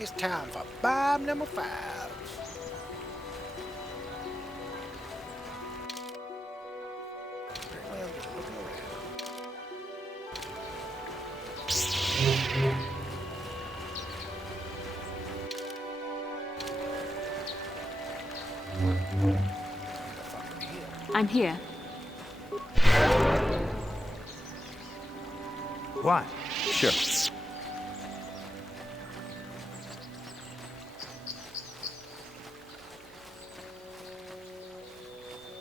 It's time for Bob number 5. Apparently I'm just looking around. I'm here. What? Sure.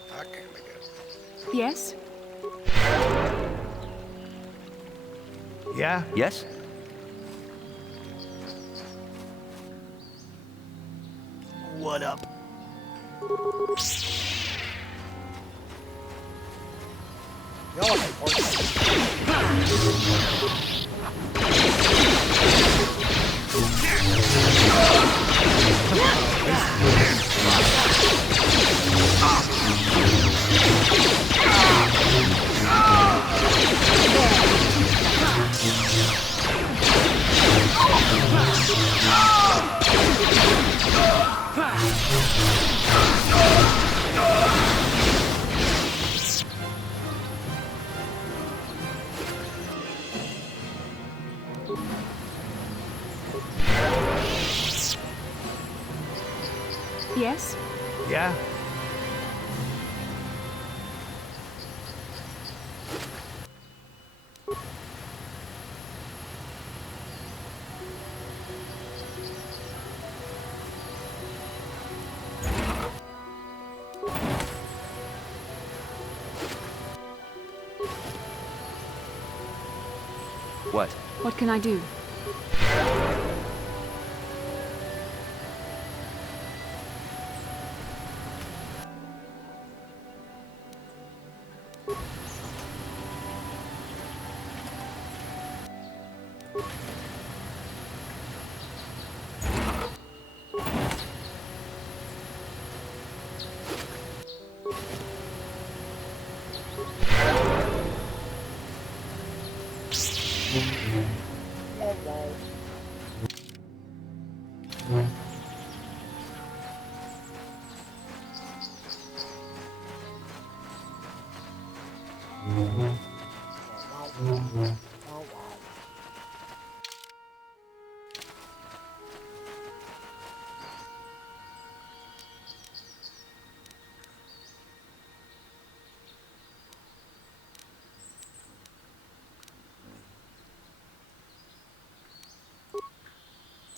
I can't make it. Yes? Yeah? Yes? What up? Y'all are Yes? Yeah? What? What can I do?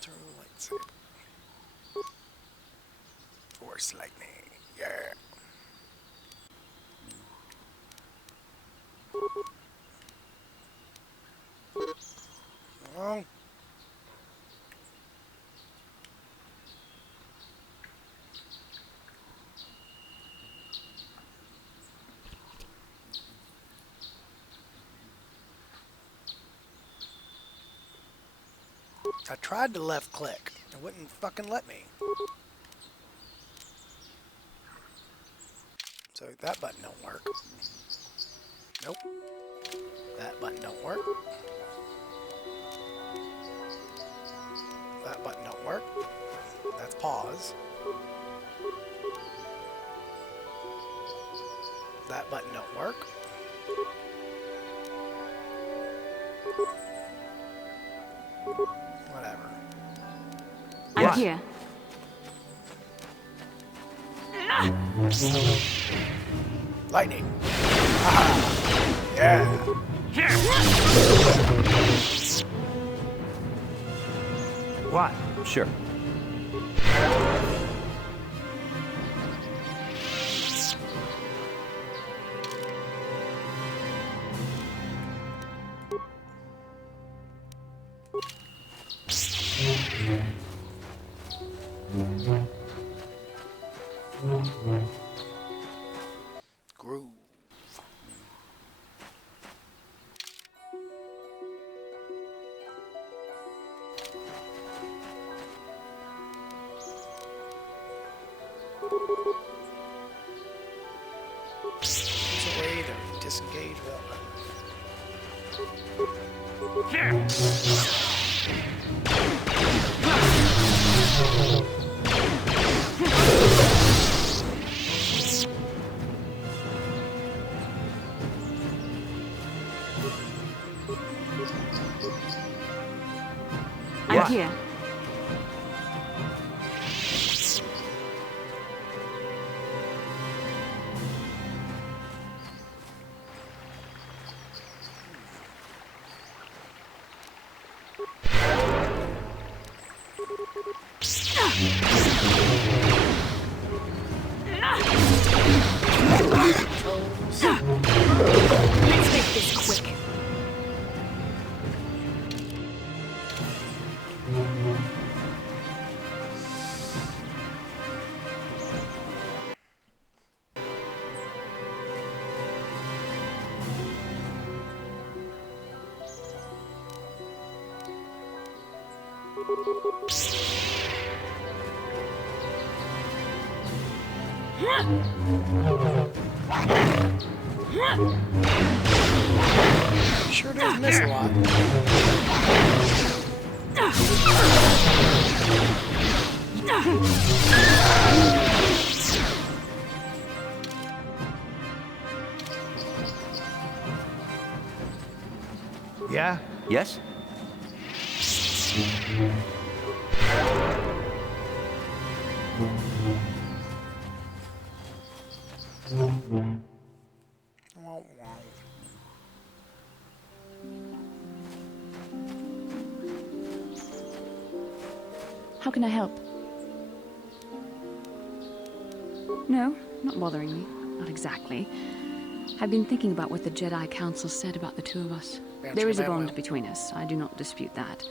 Turn the lightsaber. Force lightning. Yeah. Wrong. I tried to left click. It wouldn't fucking let me. So that button don't work. Nope. That button don't work. That button don't work. That's pause. That button don't work. Whatever. I'm What? here. Lightning. Haha. Yeah. What? Sure. Groove. There's a way to disengage without Here. Let's make this quick. Sure does miss a lot. Yeah? Yes? Wah, wah. How can I help? No, not bothering me. Not exactly. I've been thinking about what the Jedi Council said about the two of us. There is a bond between us. I do not dispute that.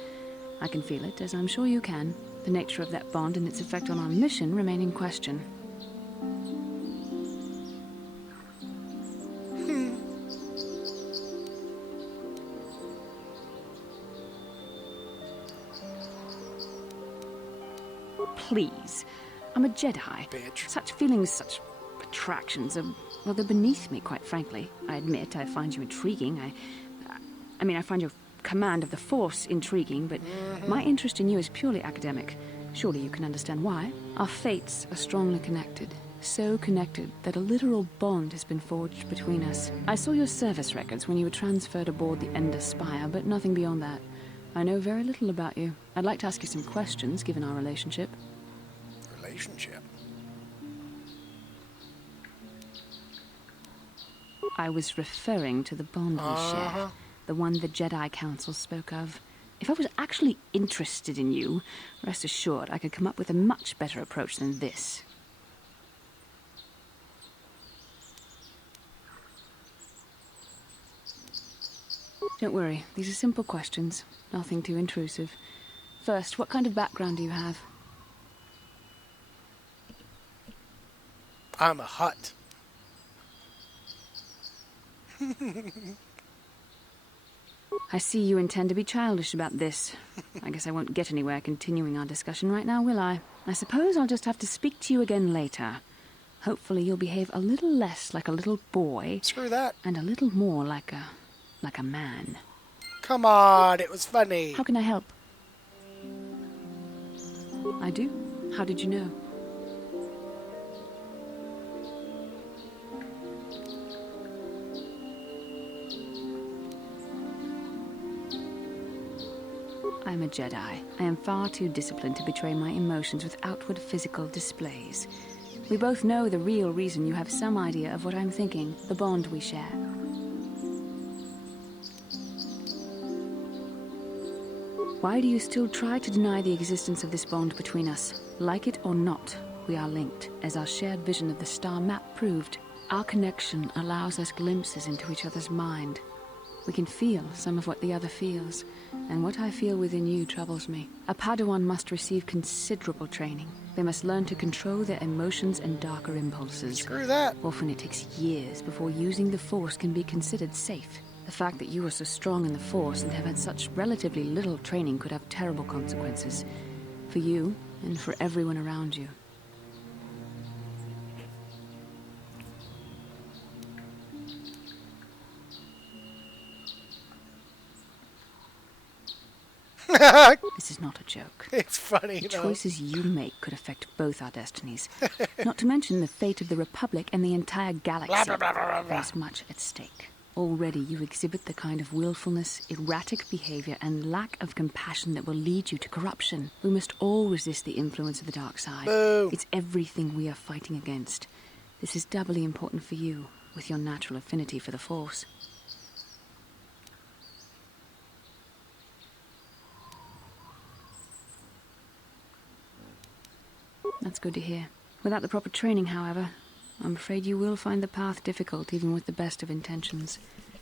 I can feel it, as I'm sure you can. The nature of that bond and its effect on our mission remain in question. Please. I'm a Jedi. Bitch. Such feelings, such attractions are, well, they're beneath me, quite frankly. I admit I find you intriguing. I find your command of the Force intriguing, but my interest in you is purely academic. Surely you can understand why. Our fates are strongly connected. So connected that a literal bond has been forged between us. I saw your service records when you were transferred aboard the Ender Spire, but nothing beyond that. I know very little about you. I'd like to ask you some questions, given our relationship. Relationship. I was referring to the bond we share. The one the Jedi Council spoke of. If I was actually interested in you, rest assured I could come up with a much better approach than this. Don't worry, these are simple questions. Nothing too intrusive. First, what kind of background do you have? I'm a Hutt. I see you intend to be childish about this. I guess I won't get anywhere continuing our discussion right now, will I? I suppose I'll just have to speak to you again later. Hopefully you'll behave a little less like a little boy. Screw that. And a little more like a man. Come on, it was funny. How can I help? I do? How did you know? I'm a Jedi. I am far too disciplined to betray my emotions with outward physical displays. We both know the real reason you have some idea of what I'm thinking, the bond we share. Why do you still try to deny the existence of this bond between us? Like it or not, we are linked, as our shared vision of the star map proved. Our connection allows us glimpses into each other's mind. We can feel some of what the other feels, and what I feel within you troubles me. A Padawan must receive considerable training. They must learn to control their emotions and darker impulses. Screw that. Often it takes years before using the Force can be considered safe. The fact that you are so strong in the Force and have had such relatively little training could have terrible consequences. For you, and for everyone around you. This is not a joke. It's funny, The though. choices you make could affect both our destinies. Not to mention the fate of the Republic and the entire galaxy. Blah, blah, blah, blah, blah. There's much at stake. Already you exhibit the kind of willfulness, erratic behavior, and lack of compassion that will lead you to corruption. We must all resist the influence of the dark side. Boo. It's everything we are fighting against. This is doubly important for you, with your natural affinity for the Force. That's good to hear. Without the proper training, however, I'm afraid you will find the path difficult, even with the best of intentions.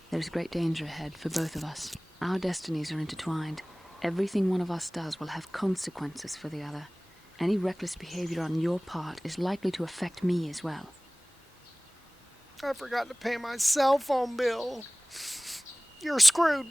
There's great danger ahead for both of us. Our destinies are intertwined. Everything one of us does will have consequences for the other. Any reckless behavior on your part is likely to affect me as well. I forgot to pay my cell phone bill. You're screwed.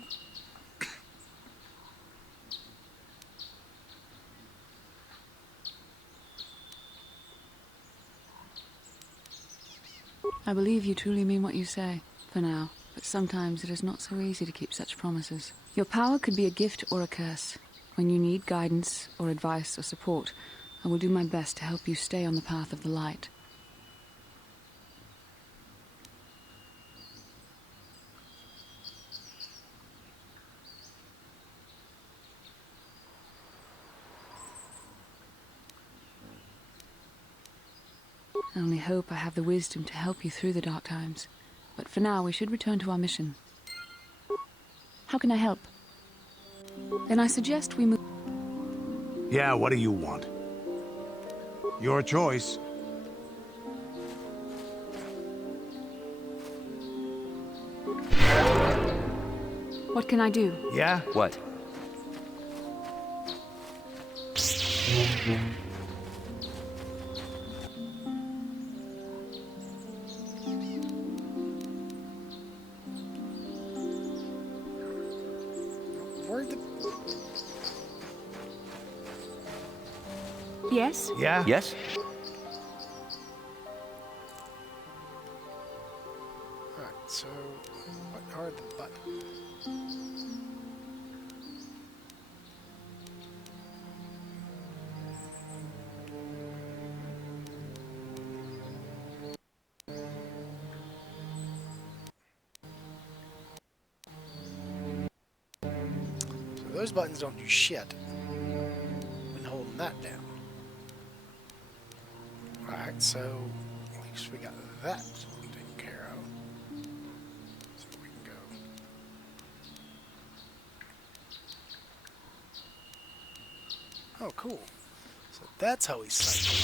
I believe you truly mean what you say, for now, but sometimes it is not so easy to keep such promises. Your power could be a gift or a curse. When you need guidance or advice or support, I will do my best to help you stay on the path of the light. I only hope I have the wisdom to help you through the dark times. But for now, we should return to our mission. How can I help? Then I suggest we move... Yeah, what do you want? Your choice. What can I do? Yeah? What? Where'd the... Yes? Yeah? Yes? Alright, so what are the buttons? So those buttons don't do shit when holding that down. Alright, so at least we got that taken care of. So we can go. Oh, cool. So that's how we cycle.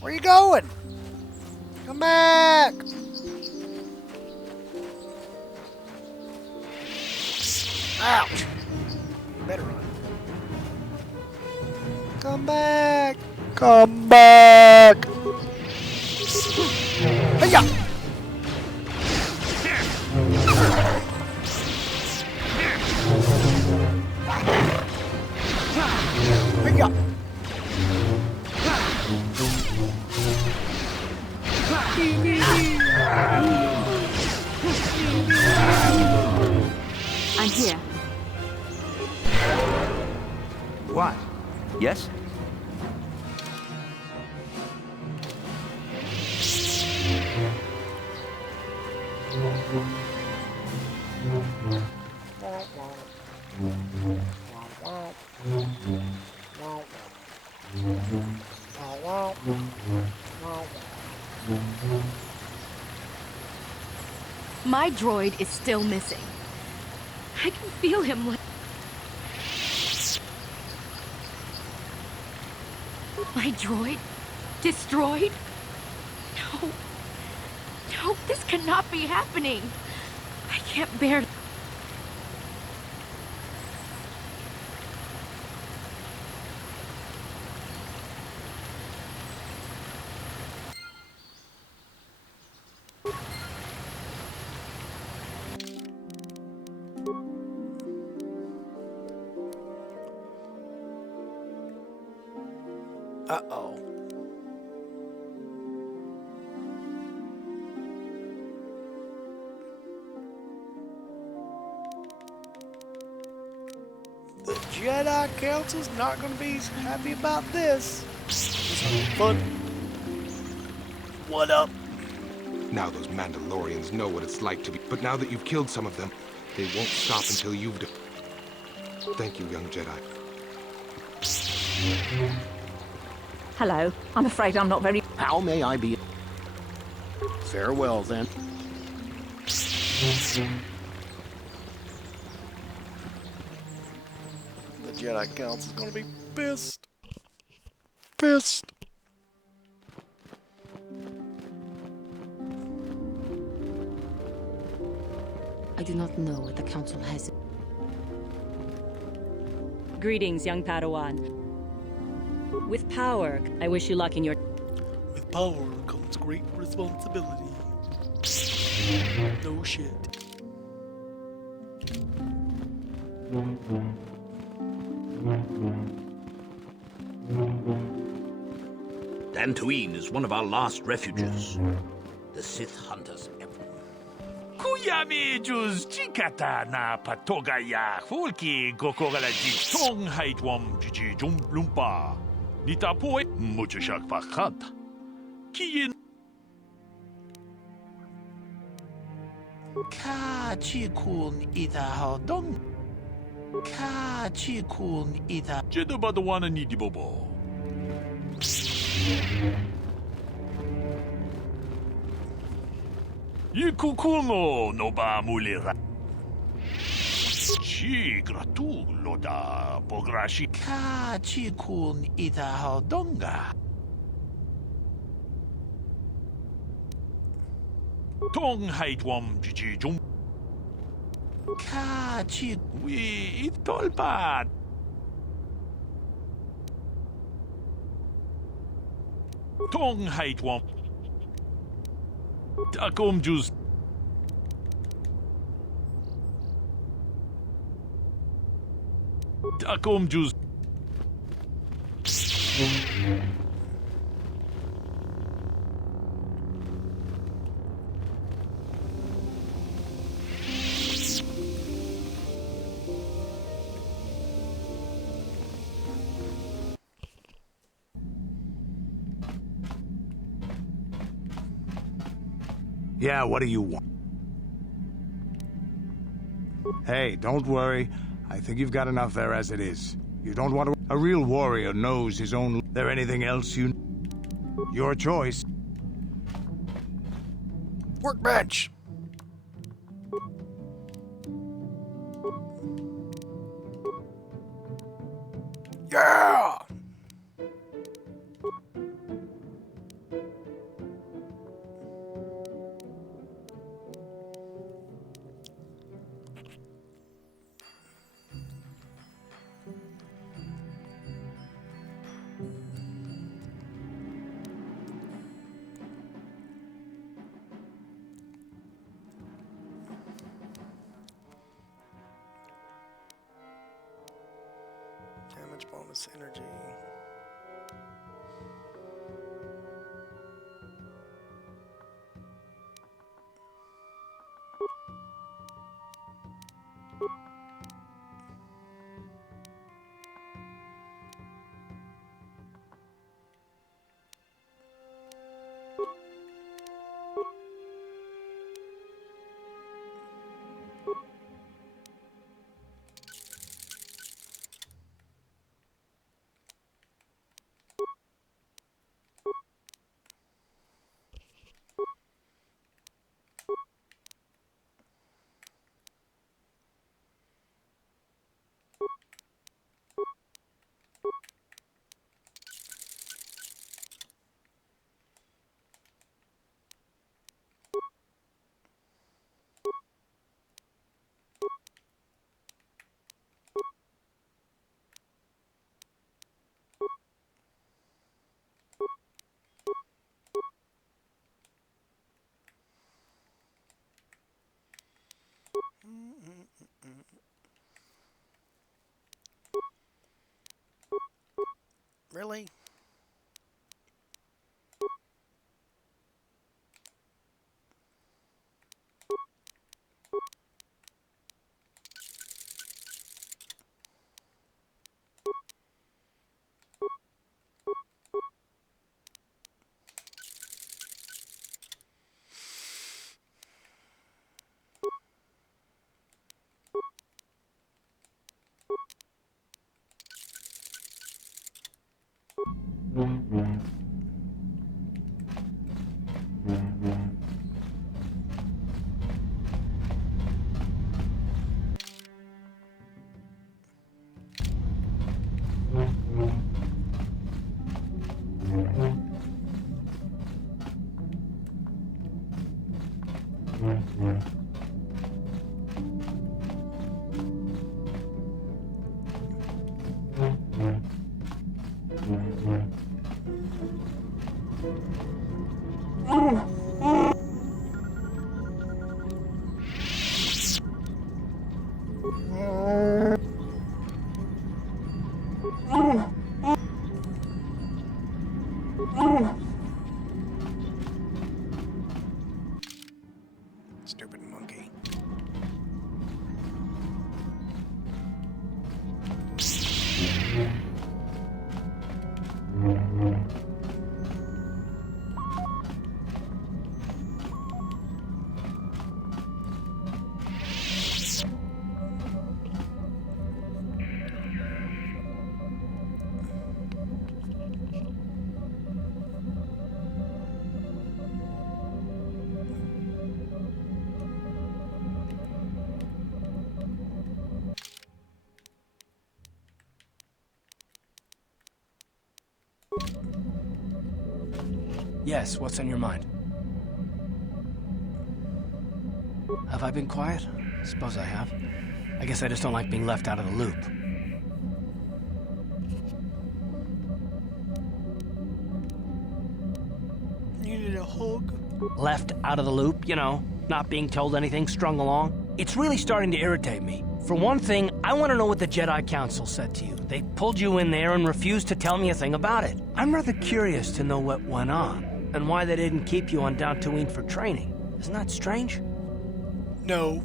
Where you going? Come back! Ouch! You better run. Come back! Come back! Hey-ya! Hey-ya! I'm here. What? Yes? My droid is still missing. I can feel him like... My droid? Destroyed? No. No, this cannot be happening. I can't bear... Uh-oh. The Jedi Council's not going to be happy about this. This will be fun. What up? Now those Mandalorians know what it's like to be... But now that you've killed some of them, they won't stop until you've... Thank you, young Jedi. Hello. I'm afraid I'm not very... How may I be? Farewell, then. The Jedi Council's going to be pissed. Pissed. I do not know what the Council has. Greetings, young Padawan. With power, I wish you luck in your... With power comes great responsibility. No shit. Dantooine is one of our last refuges. The Sith hunters. Kuyami juz chikata na patoga ya fulki gokogala ji tong haitwam jiji jum lumpa. Nita poe muchashak fakat. Kiyin. Ka chikun ida hodong. Ka chikun ida. Jedabadawana nidibobo. Yikukungo no ba mulira. Chi gratulo da pograshi. Ka chikun ida hodonga. Tong haitwam jijijum. Ka chi we itolpa. Tong haitwam. Takom juz. Takom juz. Yeah, what do you want? Hey, don't worry. I think you've got enough there as it is. You don't want to... A real warrior knows his own... There anything else you... Your choice. Workbench. Yeah. Damage bonus energy. Really? Stupid monkey. Yes, what's on your mind? Have I been quiet? Suppose I have. I guess I just don't like being left out of the loop. You need a hug? Left out of the loop, you know, not being told anything, strung along. It's really starting to irritate me. For one thing, I want to know what the Jedi Council said to you. They pulled you in there and refused to tell me a thing about it. I'm rather curious to know what went on, and why they didn't keep you on Dantooine for training. Isn't that strange? No.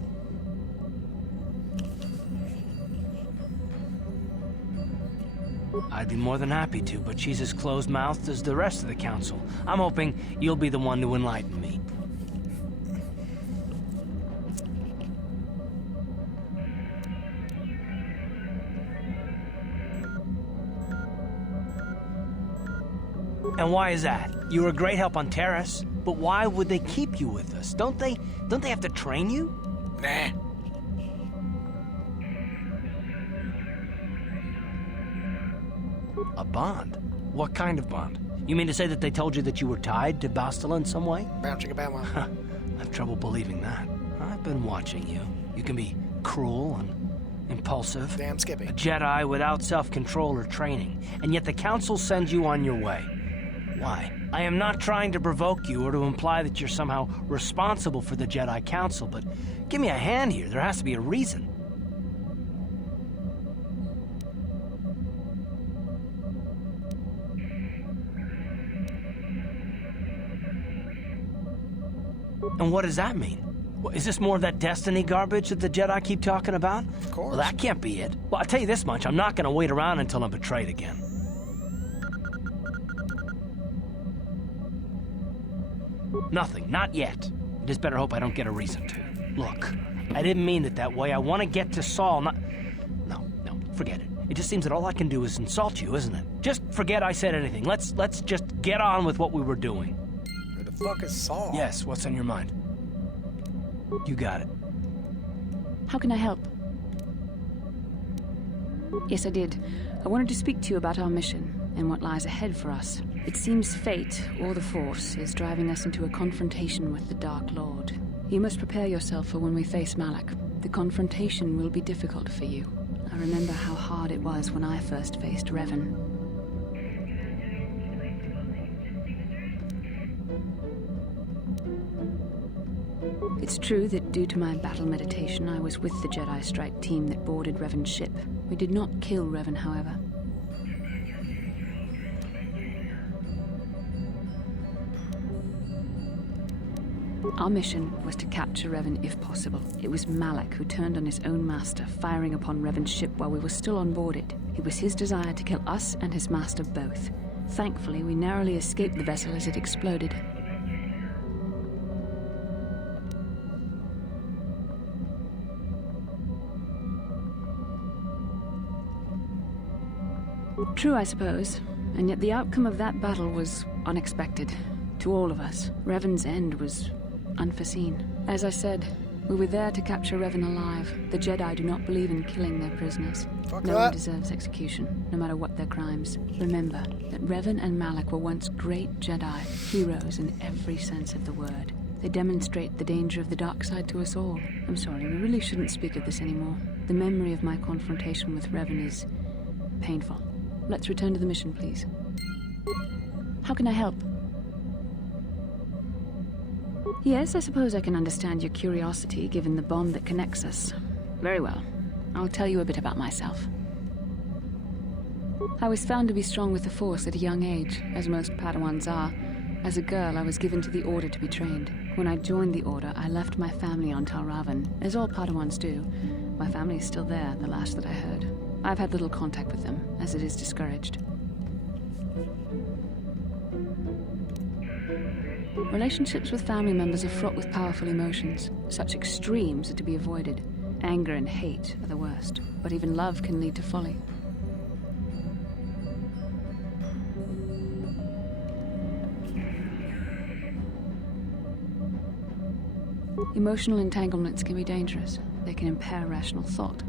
I'd be more than happy to, but she's as closed-mouthed as the rest of the Council. I'm hoping you'll be the one to enlighten me. And why is that? You were a great help on Terrace, but why would they keep you with us? Don't they have to train you? Nah. A bond? What kind of bond? You mean to say that they told you that you were tied to Bastila in some way? Bouncing about one. I have trouble believing that. I've been watching you. You can be cruel and impulsive. Damn Skippy. A Jedi without self-control or training, and yet the Council sends you on your way. Why? I am not trying to provoke you or to imply that you're somehow responsible for the Jedi Council, but give me a hand here. There has to be a reason. And what does that mean? Is this more of that destiny garbage that the Jedi keep talking about? Of course. Well, that can't be it. Well, I'll tell you this much. I'm not going to wait around until I'm betrayed again. Nothing. Not yet. I just better hope I don't get a reason to. Look, I didn't mean it that way. I want to get to Saul, not... No, forget it. It just seems that all I can do is insult you, isn't it? Just forget I said anything. Let's just get on with what we were doing. Who the fuck is Saul? Yes, what's on your mind? You got it. How can I help? Yes, I did. I wanted to speak to you about our mission and what lies ahead for us. It seems fate, or the Force, is driving us into a confrontation with the Dark Lord. You must prepare yourself for when we face Malak. The confrontation will be difficult for you. I remember how hard it was when I first faced Revan. It's true that due to my battle meditation, I was with the Jedi strike team that boarded Revan's ship. We did not kill Revan, however. Our mission was to capture Revan if possible. It was Malak who turned on his own master, firing upon Revan's ship while we were still on board it. It was his desire to kill us and his master both. Thankfully, we narrowly escaped the vessel as it exploded. True, I suppose. And yet the outcome of that battle was unexpected. To all of us. Revan's end was unforeseen. As I said, we were there to capture Revan alive. The Jedi do not believe in killing their prisoners. No one deserves execution, no matter what their crimes. Remember that Revan and Malak were once great Jedi, heroes in every sense of the word. They demonstrate the danger of the dark side to us all. I'm sorry, we really shouldn't speak of this anymore. The memory of my confrontation with Revan is painful. Let's return to the mission, please. How can I help? Yes, I suppose I can understand your curiosity, given the bond that connects us. Very well. I'll tell you a bit about myself. I was found to be strong with the Force at a young age, as most Padawans are. As a girl, I was given to the Order to be trained. When I joined the Order, I left my family on Talravan, as all Padawans do. My family is still there, the last that I heard. I've had little contact with them, as it is discouraged. Relationships with family members are fraught with powerful emotions. Such extremes are to be avoided. Anger and hate are the worst, but even love can lead to folly. Emotional entanglements can be dangerous. They can impair rational thought.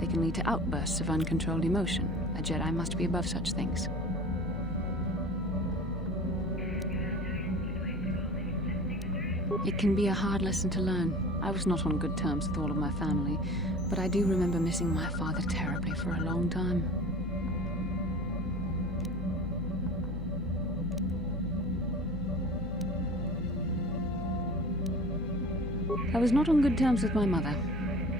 They can lead to outbursts of uncontrolled emotion. A Jedi must be above such things. It can be a hard lesson to learn. I was not on good terms with all of my family, but I do remember missing my father terribly for a long time. I was not on good terms with my mother.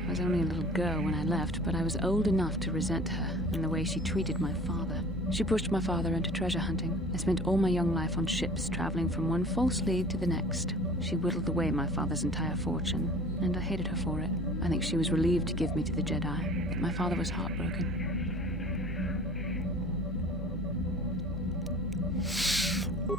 I was only a little girl when I left, but I was old enough to resent her and the way she treated my father. She pushed my father into treasure hunting. I spent all my young life on ships, traveling from one false lead to the next. She whittled away my father's entire fortune, and I hated her for it. I think she was relieved to give me to the Jedi, but my father was heartbroken.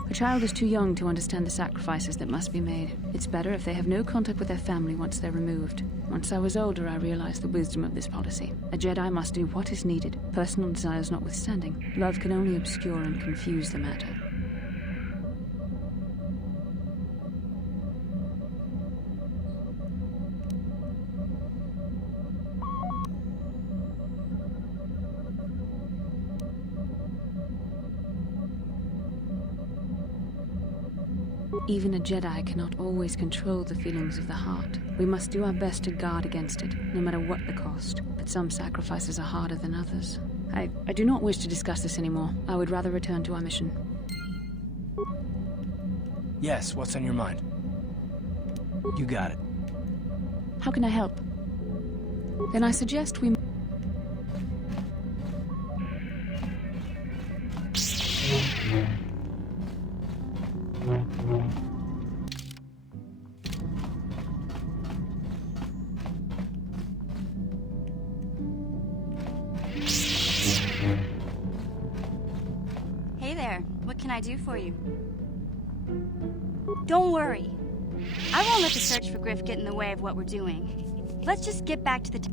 A child is too young to understand the sacrifices that must be made. It's better if they have no contact with their family once they're removed. Once I was older, I realized the wisdom of this policy. A Jedi must do what is needed, personal desires notwithstanding. Love can only obscure and confuse the matter. Even a Jedi cannot always control the feelings of the heart. We must do our best to guard against it, no matter what the cost. But some sacrifices are harder than others. I do not wish to discuss this anymore. I would rather return to our mission. Yes, what's on your mind? You got it. How can I help? Then I suggest we... Hey there, what can I do for you? Don't worry. I won't let the search for Griff get in the way of what we're doing. Let's just get back to the...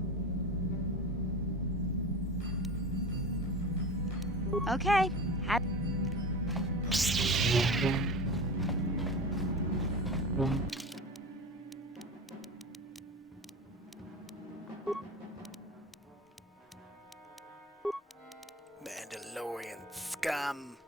Okay. Mandalorian scum.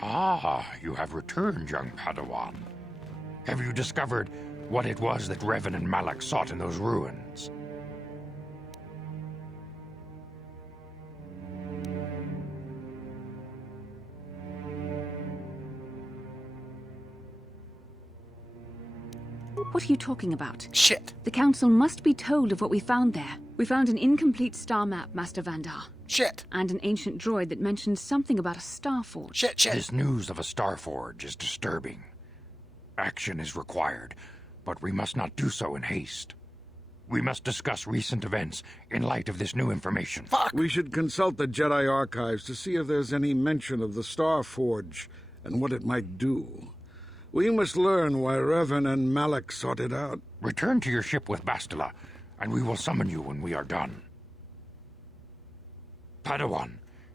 Ah, you have returned, young Padawan. Have you discovered what it was that Revan and Malak sought in those ruins? What are you talking about? Shit. The Council must be told of what we found there. We found an incomplete star map, Master Vandar. Shit. And an ancient droid that mentioned something about a star forge. Shit. This news of a star forge is disturbing. Action is required, but we must not do so in haste. We must discuss recent events in light of this new information. Fuck! We should consult the Jedi archives to see if there's any mention of the Star Forge and what it might do. We must learn why Revan and Malak sought it out. Return to your ship with Bastila, and we will summon you when we are done. Padawan,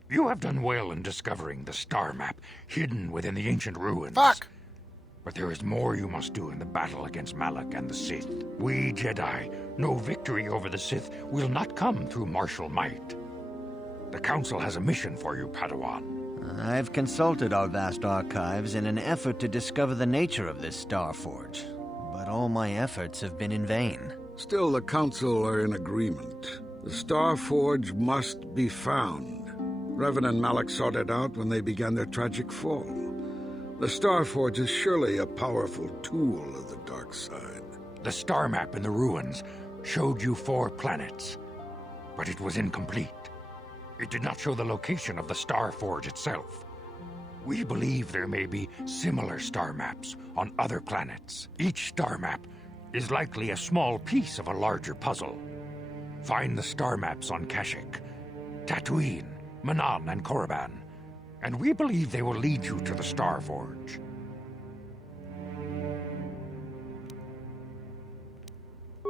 you have done well in discovering the star map hidden within the ancient ruins. Fuck! But there is more you must do in the battle against Malak and the Sith. We Jedi know victory over the Sith will not come through martial might. The Council has a mission for you, Padawan. I've consulted our vast archives in an effort to discover the nature of this Star Forge, but all my efforts have been in vain. Still, the Council are in agreement. The Star Forge must be found. Revan and Malak sought it out when they began their tragic fall. The Star Forge is surely a powerful tool of the dark side. The star map in the ruins showed you 4 planets, but it was incomplete. It did not show the location of the Star Forge itself. We believe there may be similar star maps on other planets. Each star map is likely a small piece of a larger puzzle. Find the star maps on Kashyyyk, Tatooine, Manan, and Korriban, and we believe they will lead you to the Star Forge.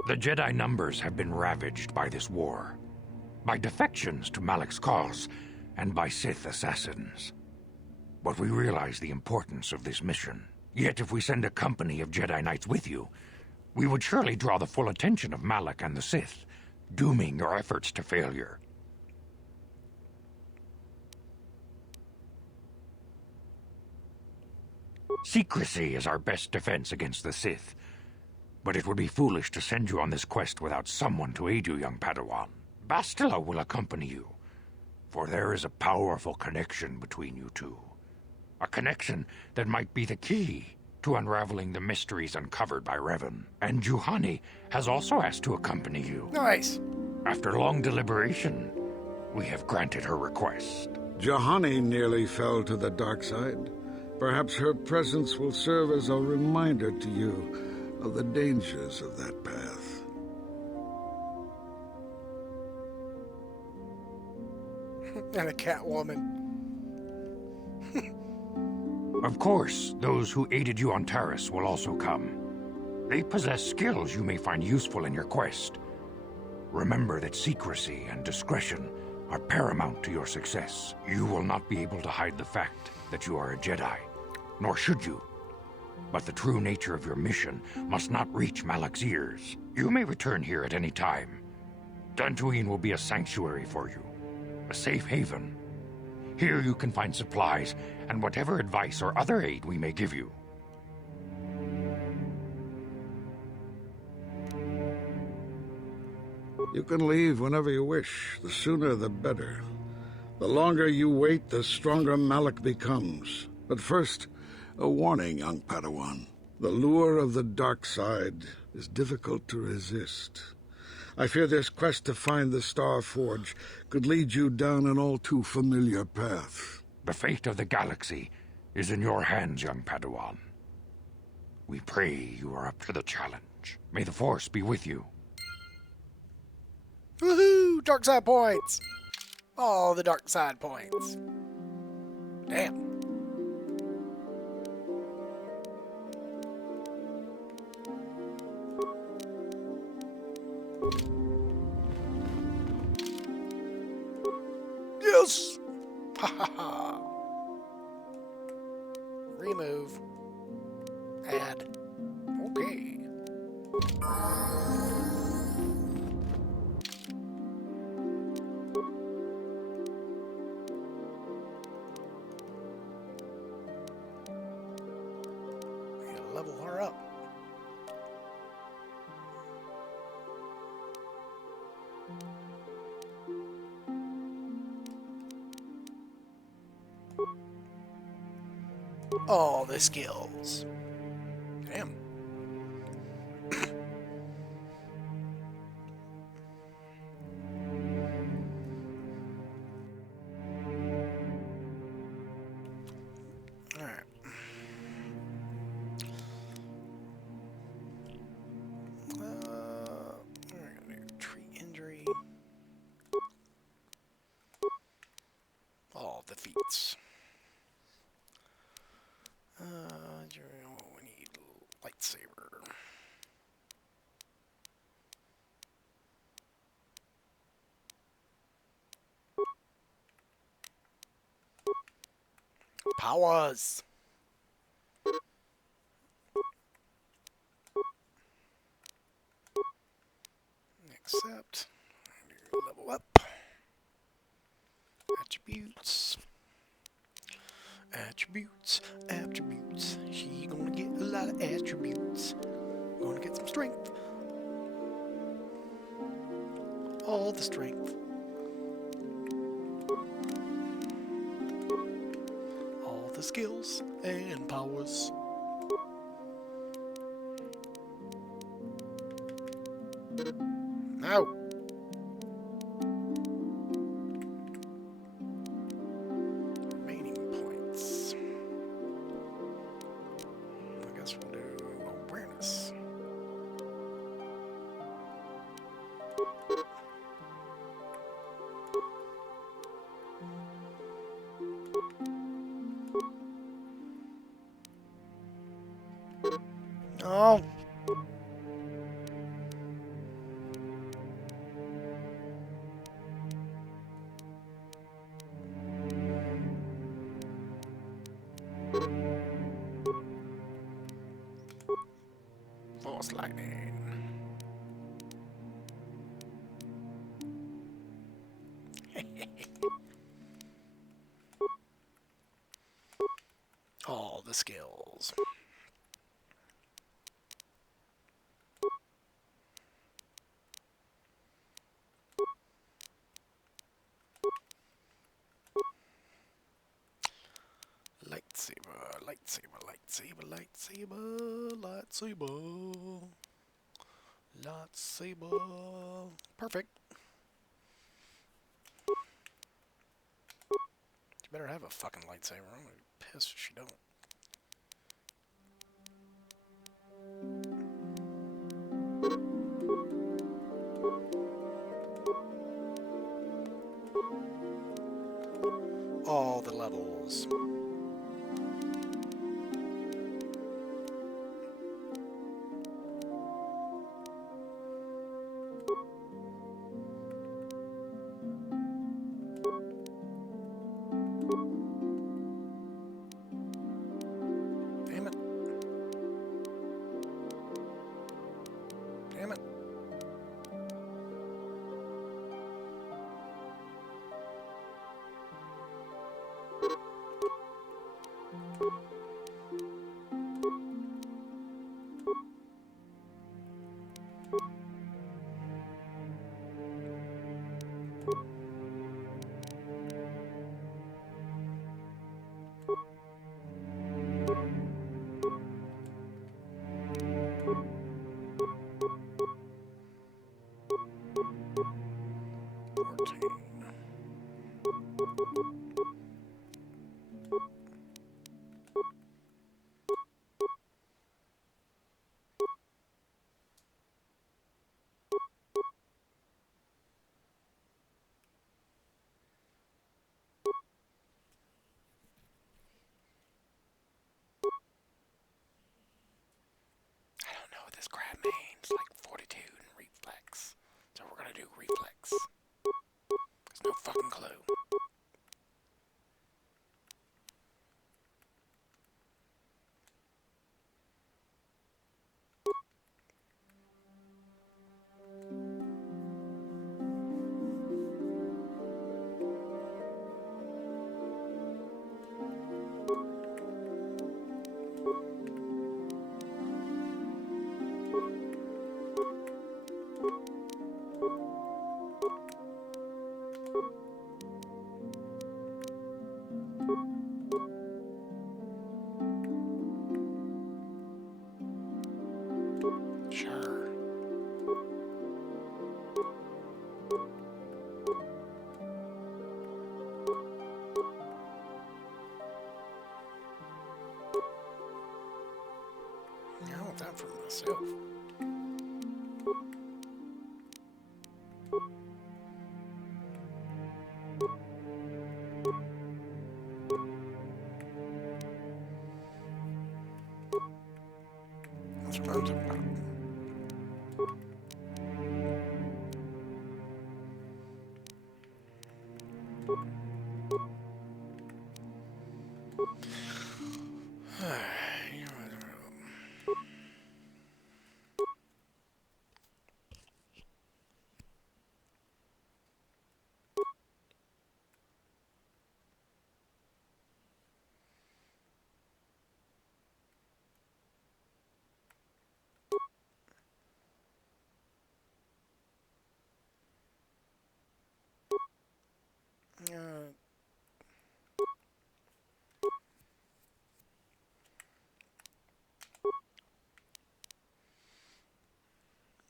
The Jedi numbers have been ravaged by this war, by defections to Malak's cause, and by Sith assassins. But we realize the importance of this mission. Yet if we send a company of Jedi Knights with you, we would surely draw the full attention of Malak and the Sith, dooming your efforts to failure. Secrecy is our best defense against the Sith, but it would be foolish to send you on this quest without someone to aid you, young Padawan. Bastila will accompany you, for there is a powerful connection between you two. A connection that might be the key to unraveling the mysteries uncovered by Revan. And Juhani has also asked to accompany you. Nice. After long deliberation, we have granted her request. Juhani nearly fell to the dark side. Perhaps her presence will serve as a reminder to you of the dangers of that path. And a Catwoman. Of course, those who aided you on Taris will also come. They possess skills you may find useful in your quest. Remember that secrecy and discretion are paramount to your success. You will not be able to hide the fact that you are a Jedi, nor should you. But the true nature of your mission must not reach Malak's ears. You may return here at any time. Dantooine will be a sanctuary for you, a safe haven. Here you can find supplies and whatever advice or other aid we may give you. You can leave whenever you wish. The sooner the better. The longer you wait, the stronger Malak becomes. But first, a warning, young Padawan. The lure of the dark side is difficult to resist. I fear this quest to find the Star Forge could lead you down an all too familiar path. The fate of the galaxy is in your hands, young Padawan. We pray you are up to the challenge. May the Force be with you. Woohoo! Dark side points! All the dark side points. Damn. Yes! Ha ha ha. Remove. Add. Okay. Level her up. All the skills. Damn. feats. We need lightsaber. Powers. Accept. Level up. Attributes. Attributes. Attributes. She gonna get a lot of attributes. Gonna get some strength. All the strength. All the skills and powers. No. Remaining points. I guess we'll do awareness. Oh. Force lightning. All the skills. Lightsaber, lightsaber, lightsaber, lightsaber, lightsaber, lightsaber. Perfect. She better have a fucking lightsaber. I'm gonna be pissed if she don't. All the levels. Damn it. Damn it. I don't know what this crap means, like fortitude and reflex. So we're gonna do reflex. There's no fucking clue. Sure. I want that for myself. That's what I'm talking about.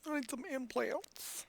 I need some implants.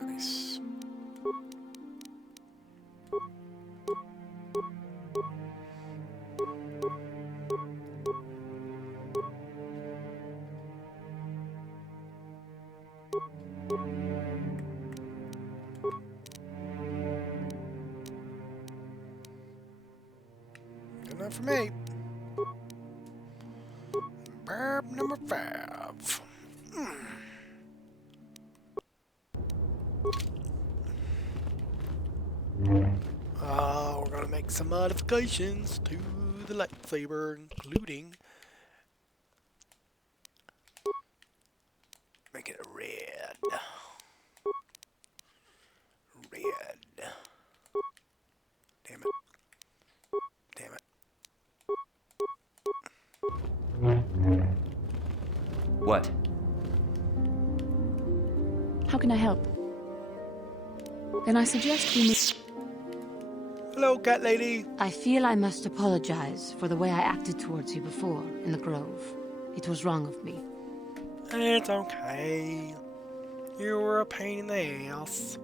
Nice. Good enough for me. Burp number 5. We're gonna make some modifications to the lightsaber, including make it red. Red. Damn it. Damn it. What? How can I help? Then I suggest we meet. Hello, cat lady. I feel I must apologize for the way I acted towards you before in the grove. It was wrong of me. It's okay. You were a pain in the ass.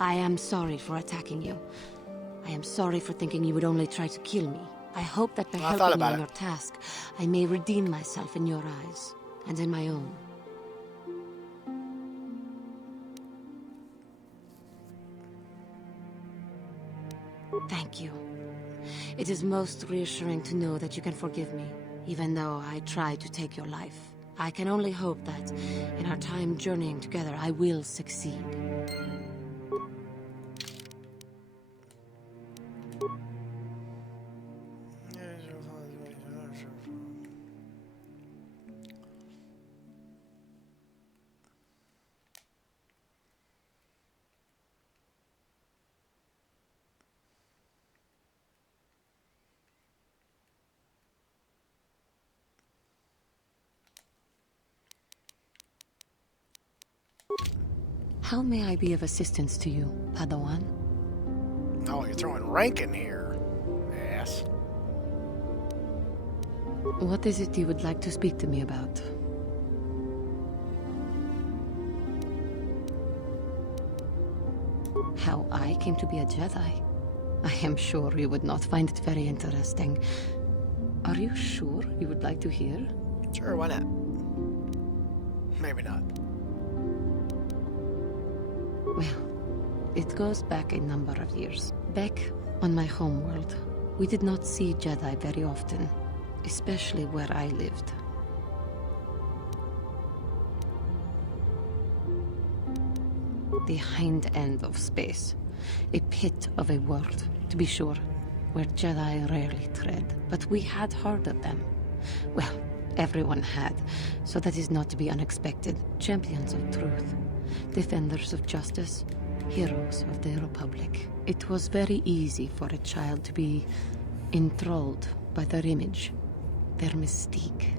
I am sorry for attacking you. I am sorry for thinking you would only try to kill me. I hope that by helping me in your task, I may redeem myself in your eyes, and in my own. Thank you. It is most reassuring to know that you can forgive me, even though I tried to take your life. I can only hope that, in our time journeying together, I will succeed. How may I be of assistance to you, Padawan? Oh, you're throwing rank in here, ass. What is it you would like to speak to me about? How I came to be a Jedi? I am sure you would not find it very interesting. Are you sure you would like to hear? Sure, why not? Maybe not. Well, it goes back a number of years. Back on my homeworld, we did not see Jedi very often, especially where I lived. The hind end of space. A pit of a world, to be sure, where Jedi rarely tread. But we had heard of them. Well, everyone had, so that is not to be unexpected. Champions of truth. defenders of justice, heroes of the Republic. It was very easy for a child to be enthralled by their image, their mystique.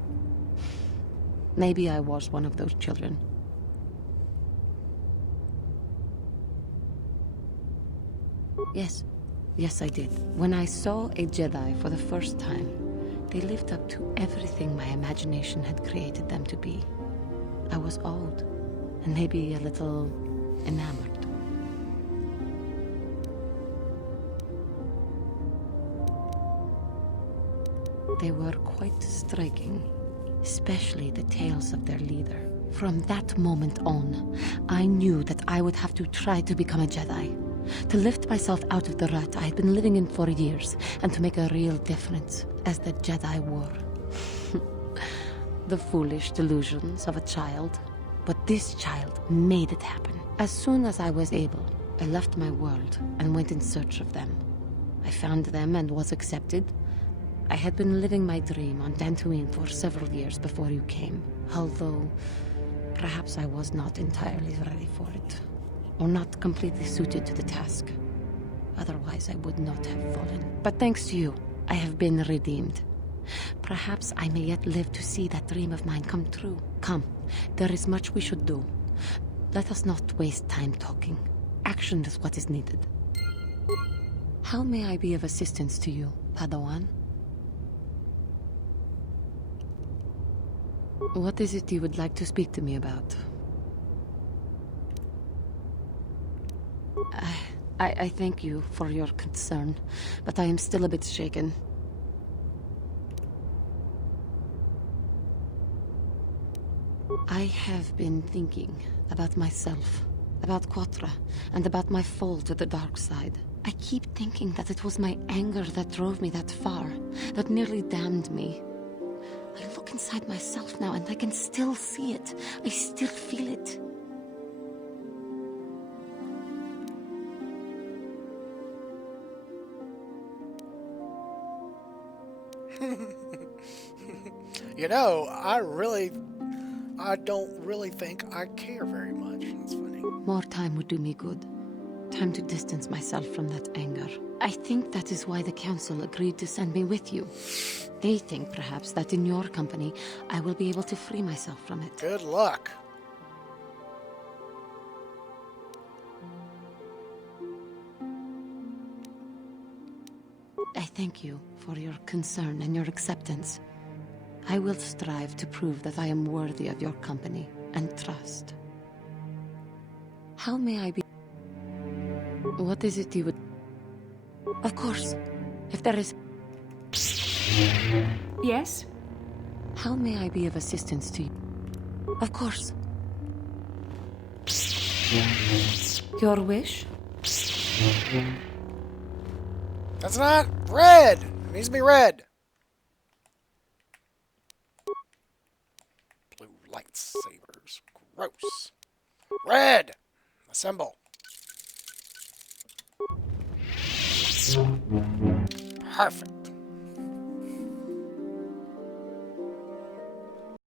Maybe I was one of those children. Yes, I did. When I saw a Jedi for the first time, they lived up to everything my imagination had created them to be. I was awed, and maybe a little enamored. They were quite striking, especially the tales of their leader. From that moment on, I knew that I would have to try to become a Jedi. To lift myself out of the rut I had been living in for years, and to make a real difference, as the Jedi were. The foolish delusions of a child. But this child made it happen. As soon as I was able, I left my world and went in search of them. I found them and was accepted. I had been living my dream on Dantooine for several years before you came, although perhaps I was not entirely ready for it. Or not completely suited to the task. Otherwise, I would not have fallen. But thanks to you, I have been redeemed. Perhaps I may yet live to see that dream of mine come true. Come, there is much we should do. Let us not waste time talking. Action is what is needed. How may I be of assistance to you, Padawan? What is it you would like to speak to me about? I thank you for your concern, but I am still a bit shaken. I have been thinking about myself, about Quatra, and about my fall to the dark side. I keep thinking that it was my anger that drove me that far, that nearly damned me. I look inside myself now and I can still see it. I still feel it. You know, I don't really think I care very much. That's funny. More time would do me good. Time to distance myself from that anger. I think that is why the Council agreed to send me with you. They think, perhaps, that in your company, I will be able to free myself from it. Good luck. I thank you for your concern and your acceptance. I will strive to prove that I am worthy of your company and trust. How may I be? What is it you would... Of course, if there is... Yes? How may I be of assistance to you? Of course. Your wish? That's not red. It needs to be red. Blue lightsabers. Gross. Red. Assemble. Perfect.